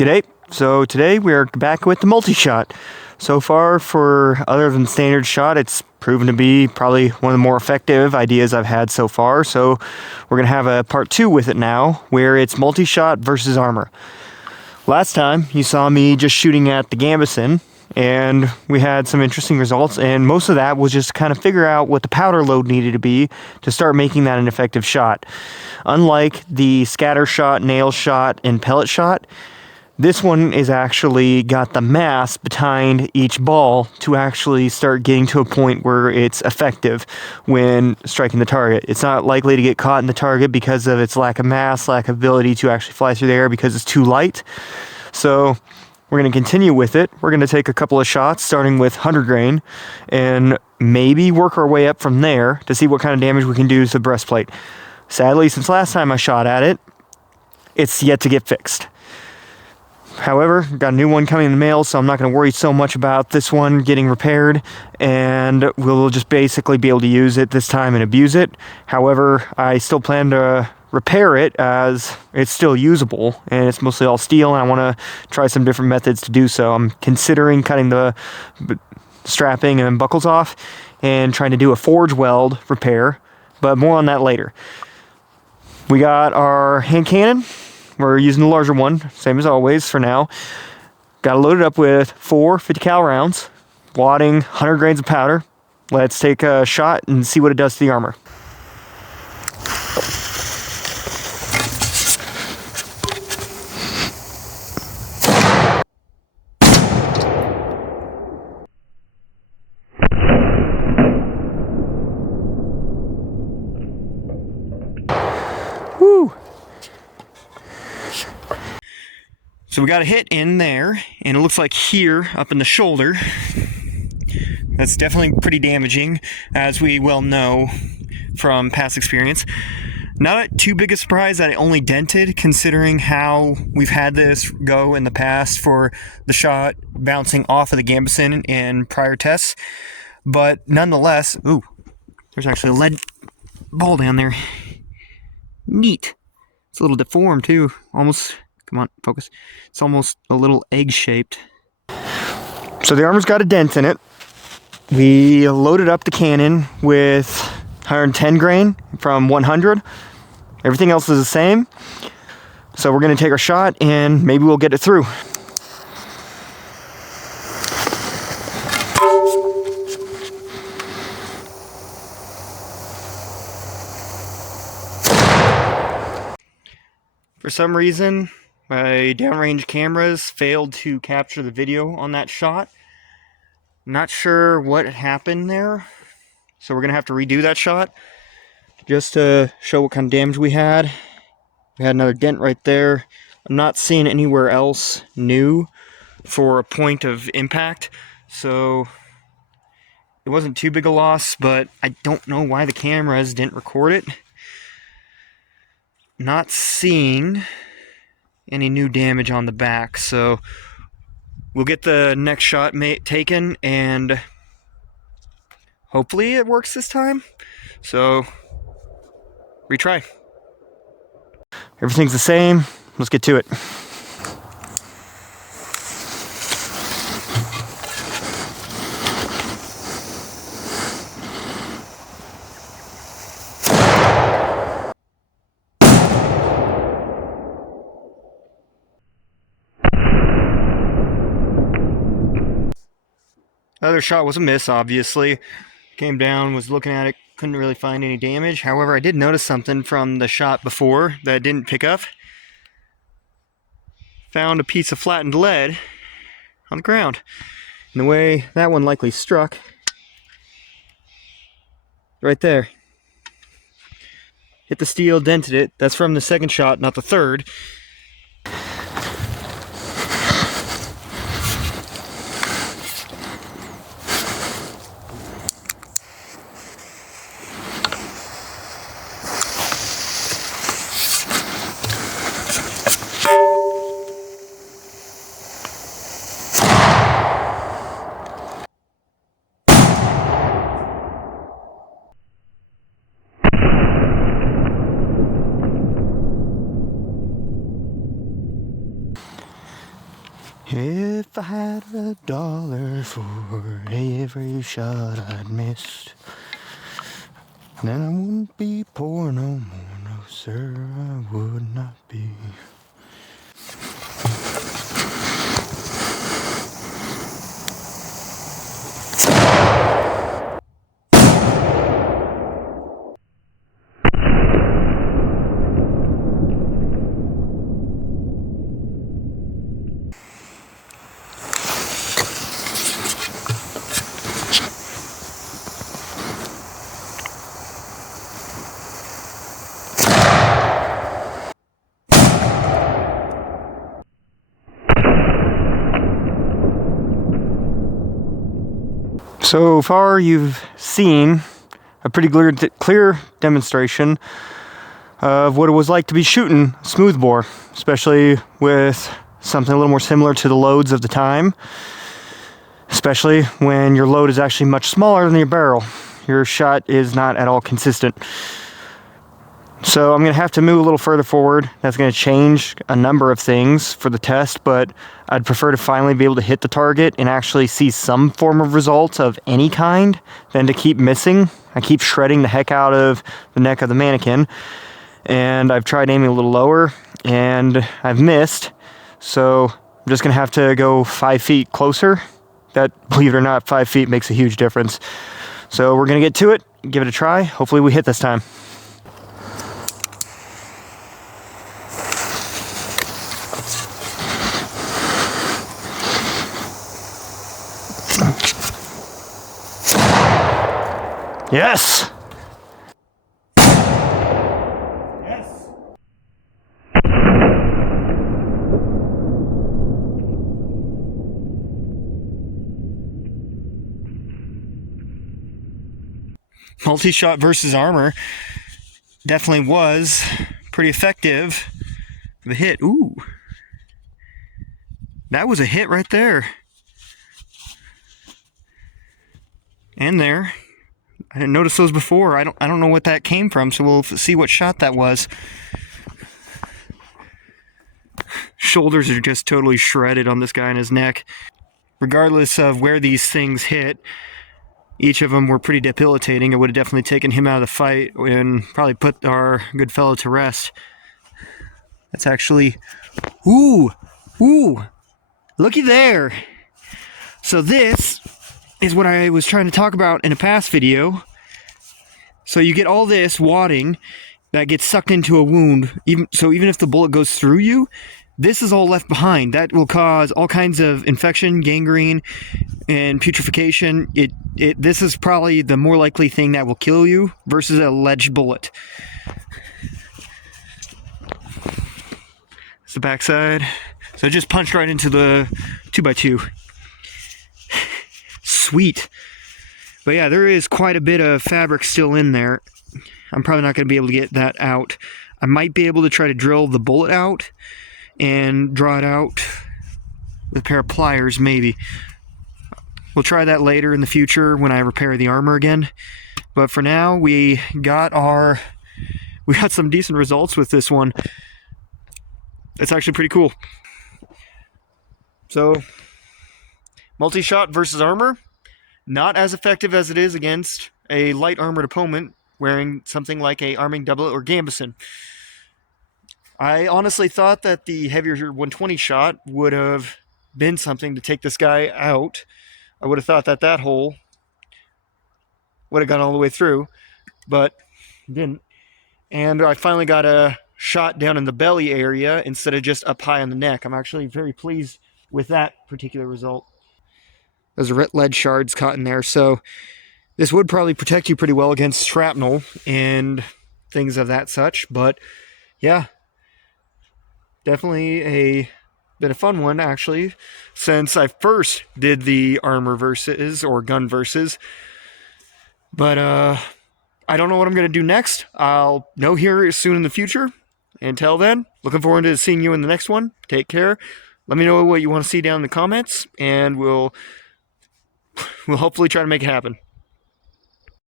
G'day. So today we're back with the multi-shot. So far, for other than standard shot, it's proven to be probably one of the more effective ideas I've had so far. So we're going to have a part 2 with it now, where it's multi-shot versus armor. Last time you saw me just shooting at the gambeson, and we had some interesting results, and most of that was just kind of figure out what the powder load needed to be to start making that an effective shot. Unlike the scatter shot, nail shot, and pellet shot, this one is actually got the mass behind each ball to actually start getting to a point where it's effective when striking the target. It's not likely to get caught in the target because of its lack of mass, lack of ability to actually fly through the air because it's too light. So we're going to continue with it. We're going to take a couple of shots starting with 100 grain and maybe work our way up from there to see what kind of damage we can do to the breastplate. Sadly, since last time I shot at it, it's yet to get fixed. However, got a new one coming in the mail, so I'm not going to worry so much about this one getting repaired, and we'll just basically be able to use it this time and abuse it. However, I still plan to repair it as it's still usable, and it's mostly all steel, and I want to try some different methods to do so. I'm considering cutting the strapping and buckles off and trying to do a forge weld repair, but more on that later. We got our hand cannon. We're using the larger one, same as always for now. Got it loaded up with 4 50 cal rounds, wadding 100 grains of powder. Let's take a shot and see what it does to the armor. Woo! So we got a hit in there, and it looks like here, up in the shoulder. That's definitely pretty damaging, as we well know from past experience. Not too big a surprise that it only dented, considering how we've had this go in the past for the shot bouncing off of the gambeson in prior tests. But nonetheless, ooh, there's actually a lead ball down there. Neat. It's a little deformed too, almost. Come on, focus. It's almost a little egg-shaped. So the armor's got a dent in it. We loaded up the cannon with 110 grain from 100. Everything else is the same. So we're going to take our shot and maybe we'll get it through. For some reason, my downrange cameras failed to capture the video on that shot. Not sure what happened there, so we're going to have to redo that shot just to show what kind of damage we had. We had another dent right there. I'm not seeing anywhere else new for a point of impact, so it wasn't too big a loss, but I don't know why the cameras didn't record it. Not seeing any new damage on the back, so we'll get the next shot taken and hopefully it works this time. So retry. Everything's the same. Let's get to it. Other shot was a miss, obviously. Came down, was looking at it, couldn't really find any damage. However, I did notice something from the shot before that I didn't pick up. Found a piece of flattened lead on the ground. And the way that one likely struck, right there. Hit the steel, dented it. That's from the second shot, not the third. If I had $1 for every shot I'd missed, then I wouldn't be poor no more, no sir, I would not be. So far you've seen a pretty clear demonstration of what it was like to be shooting smoothbore, especially with something a little more similar to the loads of the time, especially when your load is actually much smaller than your barrel. Your shot is not at all consistent. So I'm going to have to move a little further forward. That's going to change a number of things for the test, but I'd prefer to finally be able to hit the target and actually see some form of result of any kind than to keep missing. I keep shredding the heck out of the neck of the mannequin, and I've tried aiming a little lower and I've missed. So I'm just going to have to go 5 feet closer. That, believe it or not, 5 feet makes a huge difference. So we're going to get to it, give it a try. Hopefully we hit this time. Yes! Yes! Multi-shot versus Armour definitely was pretty effective. The hit, ooh. That was a hit right there. And there. I didn't notice those before. I don't know what that came from, so we'll see what shot that was. Shoulders are just totally shredded on this guy and his neck. Regardless of where these things hit, each of them were pretty debilitating. It would have definitely taken him out of the fight and probably put our good fellow to rest. That's actually... Ooh! Ooh! Looky there! So this is what I was trying to talk about in a past video. So you get all this wadding that gets sucked into a wound. Even if the bullet goes through you, this is all left behind. That will cause all kinds of infection, gangrene, and putrefaction. This is probably the more likely thing that will kill you versus a lead bullet. It's the backside. So I just punched right into the 2x2. Sweet. But yeah, there is quite a bit of fabric still in there. I'm probably not going to be able to get that out. I might be able to try to drill the bullet out and draw it out with a pair of pliers, maybe. We'll try that later in the future when I repair the Armour again. But for now, we got some decent results with this one. It's actually pretty cool. So, multi-shot versus Armour. Not as effective as it is against a light armored opponent wearing something like a arming doublet or gambeson. I honestly thought that the heavier 120 shot would have been something to take this guy out. I would have thought that that hole would have gone all the way through, but it didn't. And I finally got a shot down in the belly area instead of just up high on the neck. I'm actually very pleased with that particular result. Those are lead shards caught in there, so this would probably protect you pretty well against shrapnel and things of that such. But yeah, definitely been a fun one actually since I first did the Armour versus or gun versus. But I don't know what I'm going to do next. I'll know here soon in the future. Until then, looking forward to seeing you in the next one. Take care. Let me know what you want to see down in the comments, and we'll hopefully try to make it happen.